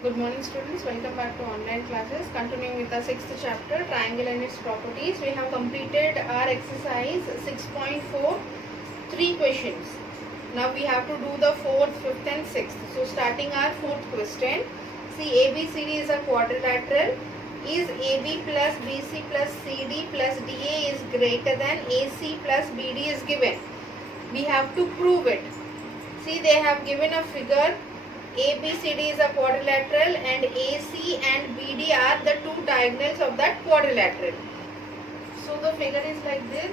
Good morning students, welcome back to online classes. Continuing with the sixth chapter, triangle and its properties. We have completed our exercise 6.4, 3 questions. Now we have to do the 4th, 5th and 6th. So starting our 4th question. See, ABCD is a quadrilateral. Is AB plus BC plus CD plus DA is greater than AC plus BD is given. We have to prove it. See, they have given a figure. ABCD is a quadrilateral and AC and BD are the two diagonals of that quadrilateral. So the figure is like this.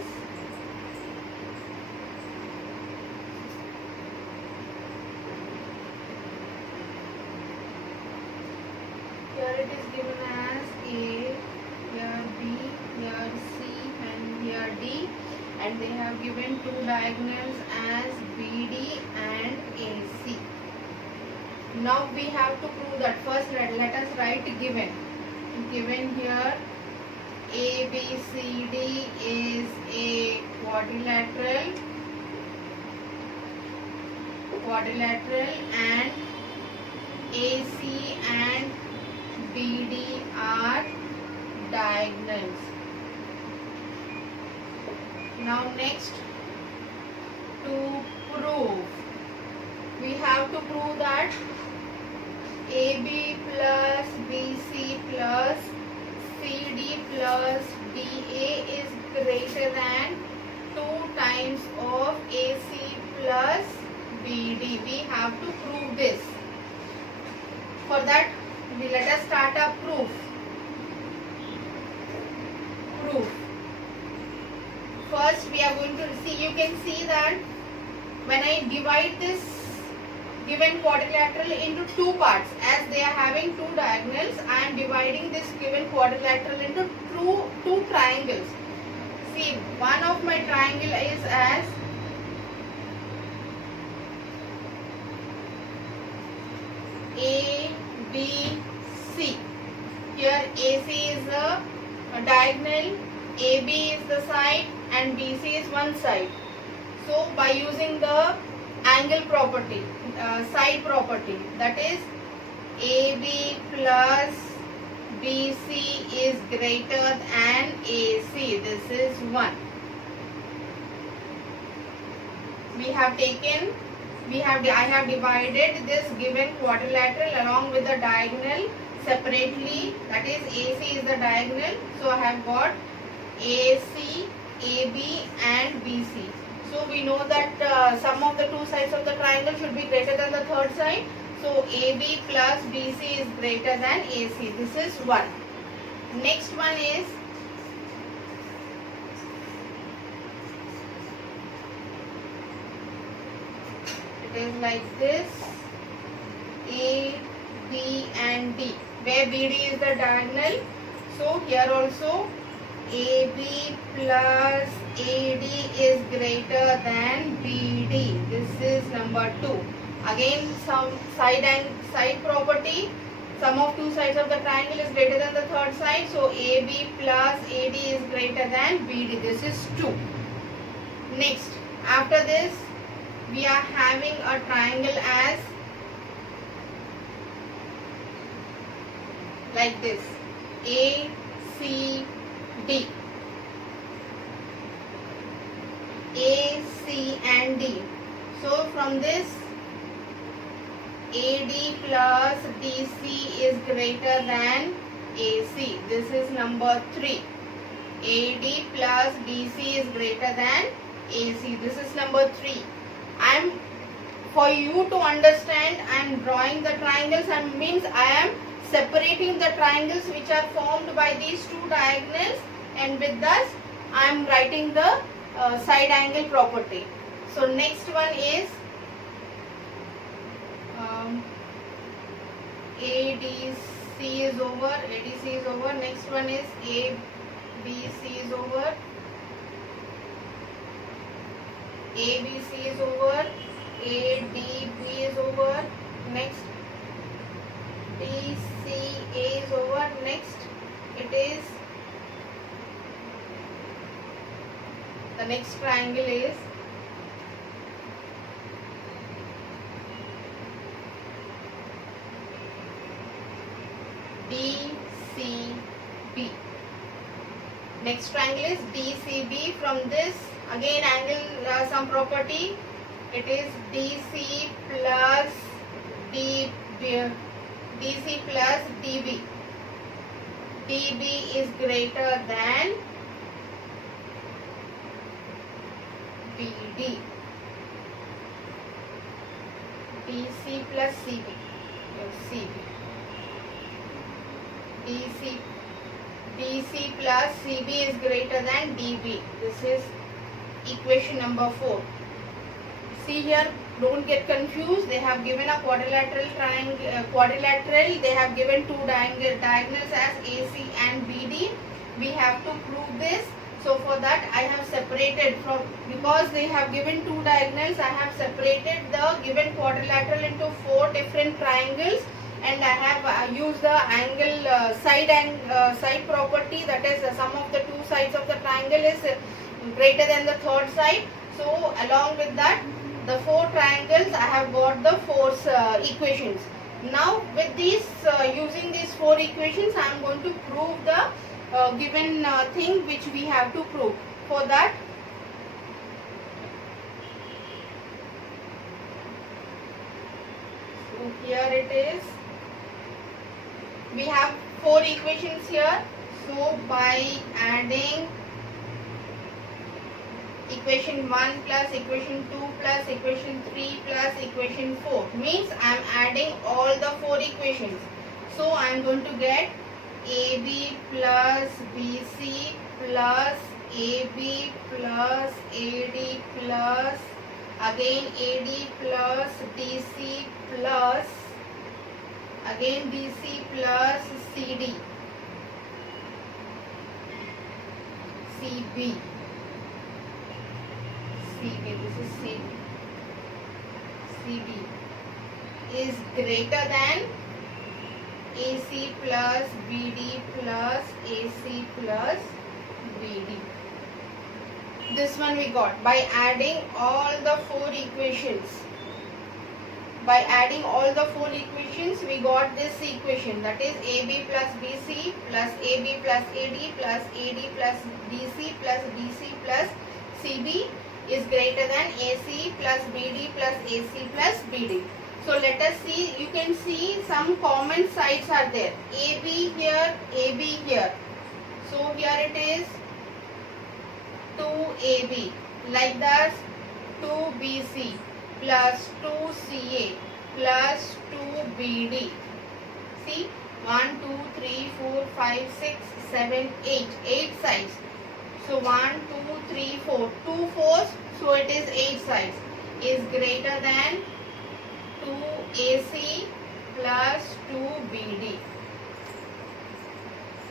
Here it is given as A, here B, here C and here D, and they have given two diagonals as BD and AC. Now we have to prove that. First let us write given. Given here ABCD is a quadrilateral and AC and BD are diagonals. Now next, to prove, we have to prove that AB plus BC plus CD plus DA is greater than 2 times of AC plus BD. We have to prove this. For that, let us start a proof. First, we are going to see. You can see that when I divide this given quadrilateral into two parts, as they are having two diagonals, I am dividing this given quadrilateral into two triangles. See, one of my triangle is as A, B, C. Here AC is a diagonal, AB is the side and BC is one side. So by using the angle property, side property, that is AB plus BC is greater than AC. This is 1. I have divided this given quadrilateral along with the diagonal separately. That is AC is the diagonal. So I have got AC, AB and BC. So we know that sum of the two sides of the triangle should be greater than the third side. So AB plus BC is greater than AC. This is 1. Next one is it is like this. A, B and D, where BD is the diagonal. So here also AB plus AD is greater than BD. This is number 2. Again, some side property. Sum of two sides of the triangle is greater than the third side. So AB plus AD is greater than BD. This is 2. Next, after this, we are having a triangle as like this. A, C, D. A, C and D. So from this, AD plus DC is greater than AC. This is number 3. AD plus DC is greater than AC. This is number 3. For you to understand, I am drawing the triangles and means I am separating the triangles which are formed by these two diagonals, and with thus I am writing the side angle property. So next one is ADC is over. Next one is ABC is over. ABC is over. ADB is over. Next DCA is over. Next it is the next triangle is DCB. Next triangle is DCB. From this again angle some property. It is DC plus DB. DC plus DB. DB is greater than BD. DC plus CB. CB. DC plus CB is greater than DB. This is equation number 4. See here, don't get confused. They have given a quadrilateral triangle. They have given two diagonals as AC and BD. We have to prove this. So for that I have separated from, because they have given two diagonals, I have separated the given quadrilateral into 4 different triangles, and I have used the angle side property, that is the sum of the two sides of the triangle is greater than the third side. So along with that, the 4 triangles, I have got the 4 equations. Now with these using these 4 equations, I am going to prove the given thing which we have to prove. For that, so here it is. We have 4 equations here. So by adding equation 1 plus equation 2 plus equation 3 plus equation 4 means I am adding all the 4 equations. So I am going to get AB plus BC plus AB plus AD plus again AD plus DC plus again DC plus CD CB. This is CB. CB is greater than AC plus BD plus AC plus BD. This one we got by adding all the 4 equations. By adding all the 4 equations, we got this equation, that is AB plus BC plus AB plus AD plus AD plus DC plus DC plus CB is greater than AC plus BD plus AC plus BD. So let us see, you can see some common sides are there. AB here, AB here. So here it is 2AB, like that 2BC plus 2CA plus 2BD. See, 1, 2, 3, 4, 5, 6, 7, 8. 8 sides. So 1, 2, 3, 4. 2 fours, so it is 8 sides. Is greater than 2AC plus 2BD.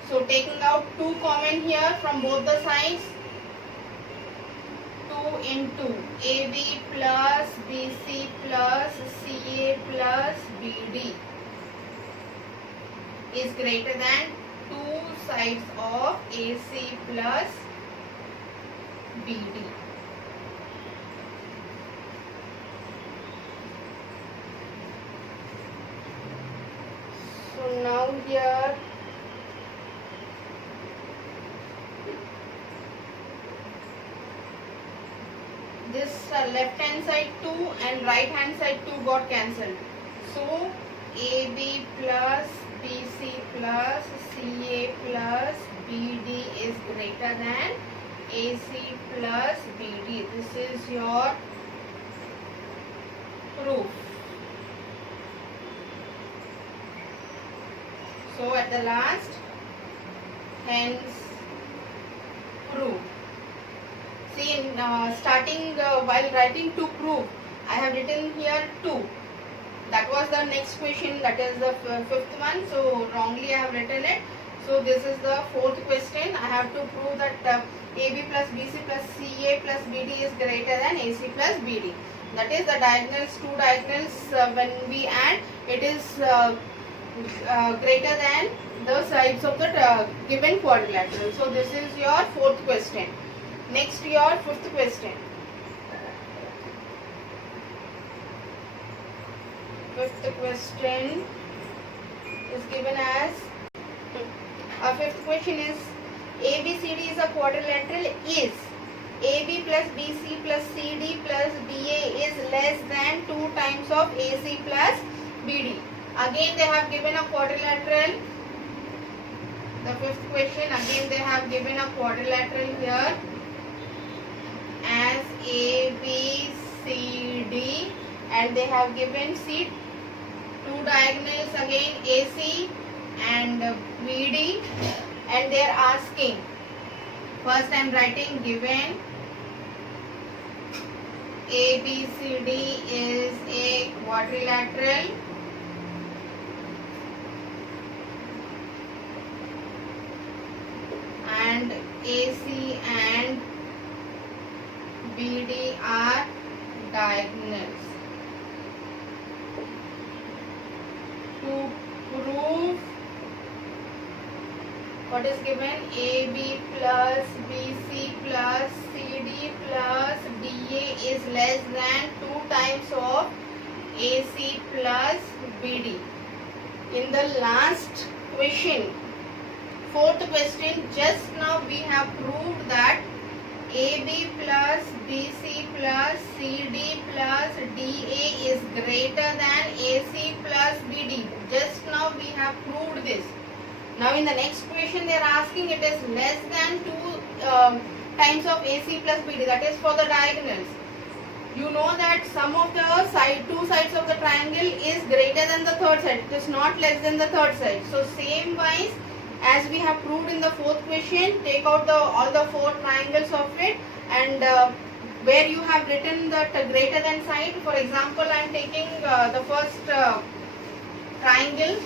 So taking out 2 common here from both the sides. 2 into AB plus BC plus CA plus BD is greater than 2 sides of AC plus BD. So now here this left hand side 2 and right hand side 2 got cancelled. So AB plus BC plus CA plus BD is greater than AC plus BD. This is your proof. So at the last, hence proof. See, in starting while writing to prove, I have written here 2. That was the next question, that is the 5th one. So wrongly I have written it. So this is the 4th question. I have to prove that AB plus BC plus CA plus BD is greater than AC plus BD. That is the diagonals, 2 diagonals when we add, it is greater than the sides of the given quadrilateral. So this is your 4th question. Next, your 5th question. 5th question is given as Our fifth question is ABCD is a quadrilateral is AB plus BC plus CD plus DA is less than 2 times of AC plus BD. Again they have given a quadrilateral. The fifth question, again they have given a quadrilateral here as ABCD, and they have given C two diagonals again AC and BD, and they are asking, first I am writing given ABCD is a quadrilateral and AC and BD are diagonals. To prove what is given, AB plus BC plus CD plus DA is less than 2 times of AC plus BD. In the last question, fourth question, just now we have proved that AB plus BC plus CD plus DA is greater than AC plus BD. Just now we have proved this. Now in the next question they are asking it is less than 2 times of AC plus BD, that is for the diagonals. You know that sum of the two sides of the triangle is greater than the third side. It is not less than the third side. So same wise as we have proved in the fourth question, take out all the 4 triangles of it, and where you have written the greater than side. For example, I am taking the first triangle,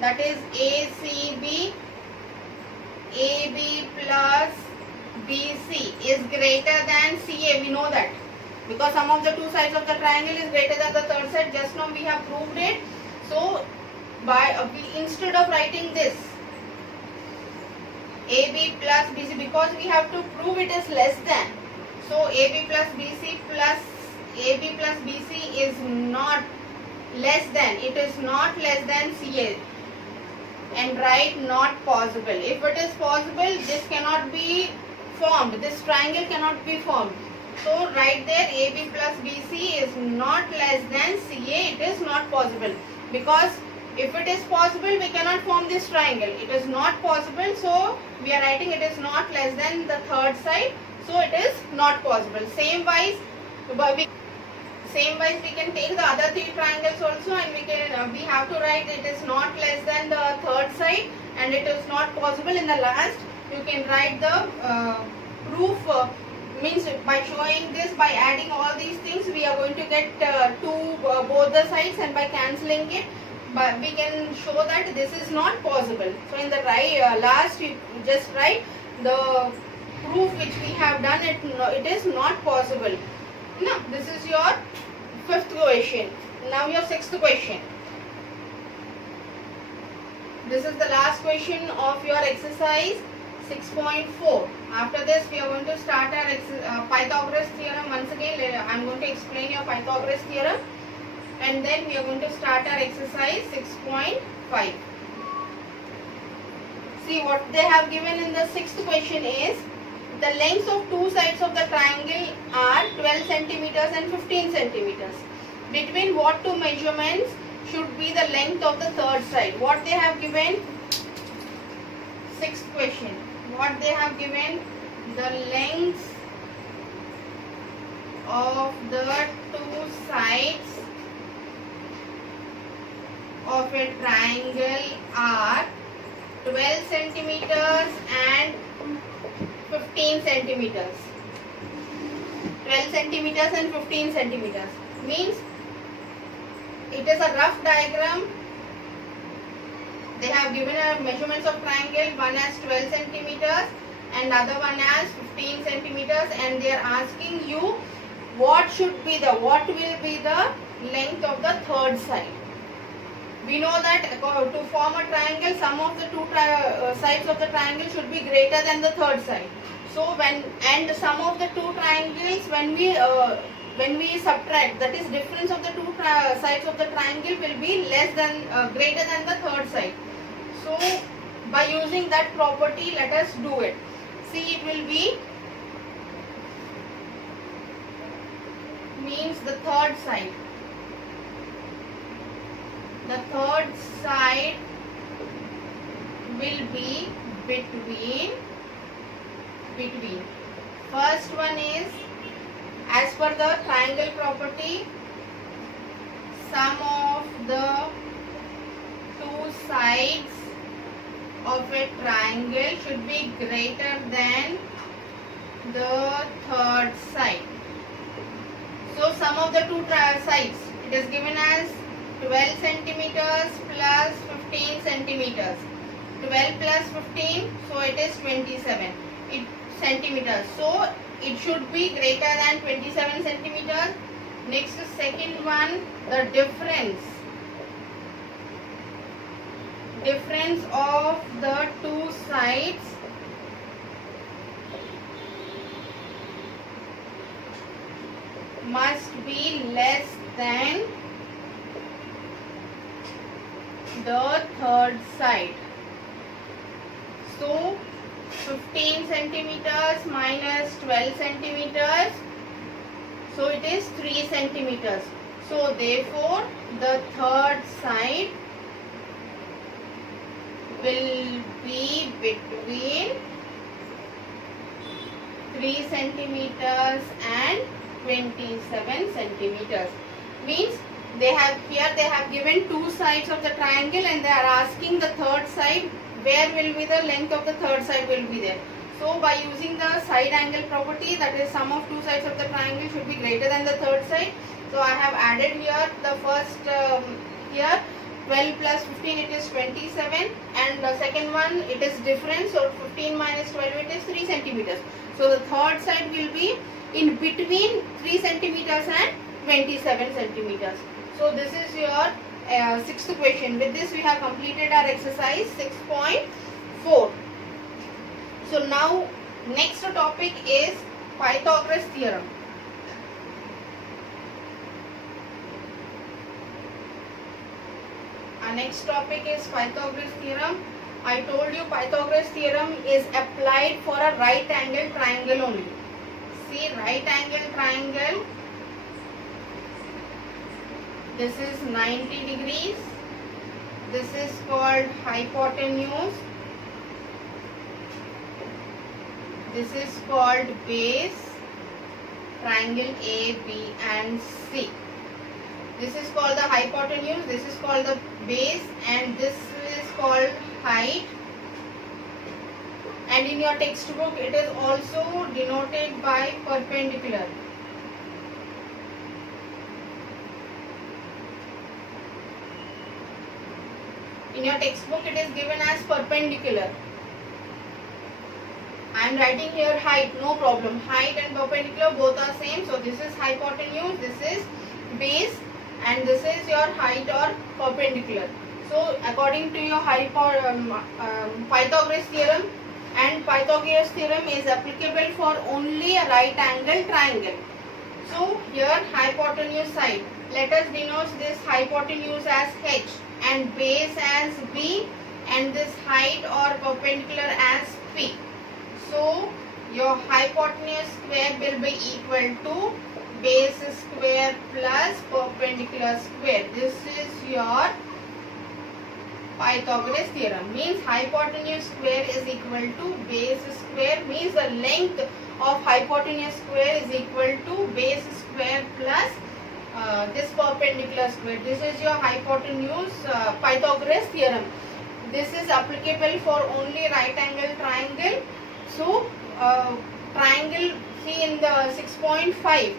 that is ACB. AB plus BC is greater than CA. We know that because sum of the 2 sides of the triangle is greater than the third side. Just now we have proved it. So instead of writing this AB plus BC, because we have to prove it is less than, so AB plus BC is not less than, it is not less than CA, and write not possible. If it is possible, this cannot be formed, this triangle cannot be formed. So write there AB plus BC is not less than CA, it is not possible, because if it is possible we cannot form this triangle. It is not possible, so we are writing it is not less than the third side, so it is not possible. Same wise we can take the other 3 triangles also, and we have to write it is not less than the third side and it is not possible. In the last you can write the proof, means by showing this, by adding all these things we are going to get both the sides, and by cancelling it but we can show that this is not possible. So in the last you just write the proof which we have done, it is not possible. Now this is your 5th question. Now your 6th question. This is the last question of your exercise 6.4. After this we are going to start our Pythagoras theorem. Once again I am going to explain your Pythagoras theorem, and then we are going to start our exercise 6.5. See what they have given in the 6th question is the lengths of 2 sides of the triangle are 12 centimeters and 15 centimeters. Between what 2 measurements should be the length of the third side? What they have given? 6th question. What they have given? The lengths of the 2 sides of a triangle are 12 centimeters and 15 centimeters. 12 centimeters and 15 centimeters means it is a rough diagram. They have given a measurements of triangle, one as 12 centimeters and other one as 15 centimeters, and they are asking you what will be the length of the third side. We know that to form a triangle, sum of the 2 sides of the triangle should be greater than the third side. So and sum of the 2 triangles, when we subtract, that is difference of the 2 sides of the triangle will be greater than the third side. So by using that property, let us do it. See, it will be, means the third side. The third side will be between. First one is, as per the triangle property, sum of the two sides of a triangle should be greater than the third side. So sum of the two sides, it is given as 12 centimeters plus 15 centimeters. 12 plus 15, so it is 27 centimeters. So it should be greater than 27 centimeters. Next, second one, the difference of the two sides must be less than the third side. So 15 centimeters minus 12 centimeters, so it is 3 centimeters. So therefore the third side will be between 3 centimeters and 27 centimeters. Means they have given two sides of the triangle and they are asking the third side, where will be the length of the third side will be there. So by using the side angle property, that is sum of two sides of the triangle should be greater than the third side. So I have added here the first here 12 plus 15, it is 27, and the second one, it is difference, so 15 minus 12, it is 3 centimeters. So the third side will be in between 3 centimeters and 27 centimeters. So this is your sixth question. With this we have completed our exercise 6.4. So now next topic is Pythagoras theorem. Our next topic is Pythagoras theorem. I told you Pythagoras theorem is applied for a right angle triangle only. See, right angle triangle, this is 90 degrees. This is called hypotenuse. This is called base. Triangle A, B and C. This is called the hypotenuse, this is called the base, and this is called height. And in your textbook it is also denoted by perpendicular. In your textbook it is given as perpendicular. I am writing here height, no problem. Height and perpendicular both are same. So this is hypotenuse, this is base, and this is your height or perpendicular. So according to your Pythagoras theorem, and Pythagoras theorem is applicable for only a right angle triangle. So here hypotenuse side, let us denote this hypotenuse as H and base as B and this height or perpendicular as P. So your hypotenuse square will be equal to base square plus perpendicular square. This is your Pythagoras theorem. Means hypotenuse square is equal to base square, means the length of hypotenuse square is equal to base square plus this perpendicular square. This is your hypotenuse Pythagoras theorem. This is applicable for only right angle triangle. So triangle, see in the 6.5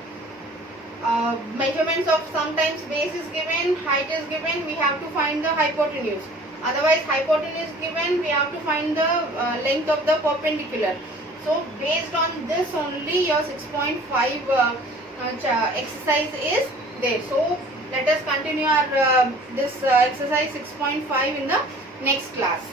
measurements of sometimes base is given, height is given, we have to find the hypotenuse. Otherwise hypotenuse given, we have to find the length of the perpendicular. So based on this only your 6.5 exercise is there. So let us continue our this exercise 6.5 in the next class.